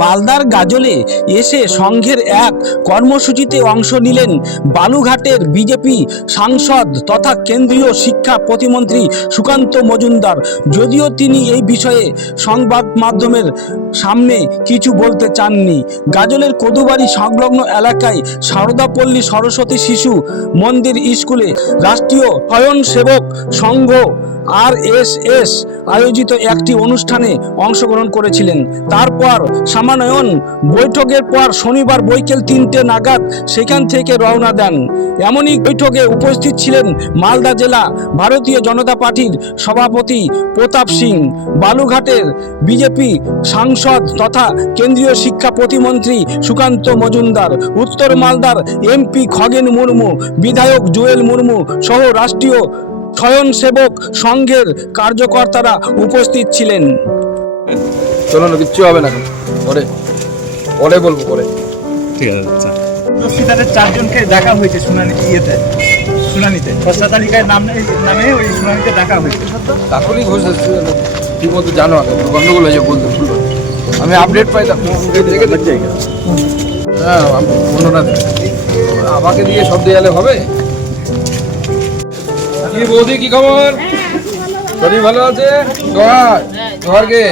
মালদার গাজলে এসে সংঘের এক কর্মসূচিতে অংশ নিলেন বালুঘাটের বিজেপি সাংসদ তথা কেন্দ্রীয় শিক্ষা প্রতিমন্ত্রী সুকান্ত মজুমদার। যদিও তিনি এই বিষয়ে সংবাদ মাধ্যমের সামনে কিছু বলতে চাননি। গাজলের কদুবাড়ি সংলগ্ন এলাকায় সারদাপল্লী সরস্বতী শিশু মন্দির স্কুলে রাষ্ট্রীয় স্বয়ংসেবক সংঘ RSS আয়োজিত একটি অনুষ্ঠানে অংশগ্রহণ করেছিলেন। তারপর সাময়িক বৈঠকের পর শনিবার বৈকাল 3টে নাগাদ সেখান থেকে রওনা দেন। এমনই বৈঠকে উপস্থিত ছিলেন মালদা জেলা ভারতীয় জনতা পার্টির সভাপতি প্রতাপ সিং, বালুঘাটের বিজেপি সাংসদ তথা কেন্দ্রীয় শিক্ষা প্রতিমন্ত্রী সুকান্ত মজুমদার, উত্তর মালদার MP খগেন মুর্মু, বিধায়ক জুয়েল মুর্মু সহ রাষ্ট্রীয় স্বয়ংসেবক সংঘের কার্যকর্তারা উপস্থিত ছিলেন। চলো না, কিচ্ছু হবে না, পরে পরে বলবো, পরে। ঠিক আছে। আচ্ছা, দোষীদের 4 জনকে দেখা হয়েছে শুনানিতে খসড়া তালিকায় নামে ওই শুনানিতে দেখা হয়েছে। তাৎক্ষণিক ঘোষ ঠিক মতো জানো, আগে গন্ডগোল হয়েছে বলতে ভুল। আমি আপডেট পাই, হ্যাঁ অন্যরা আমাকে দিয়ে সব দেয়ালে হবে। কি বৌদি, কি খবর? শরীর ভালো আছে? জোহার জোহার গে।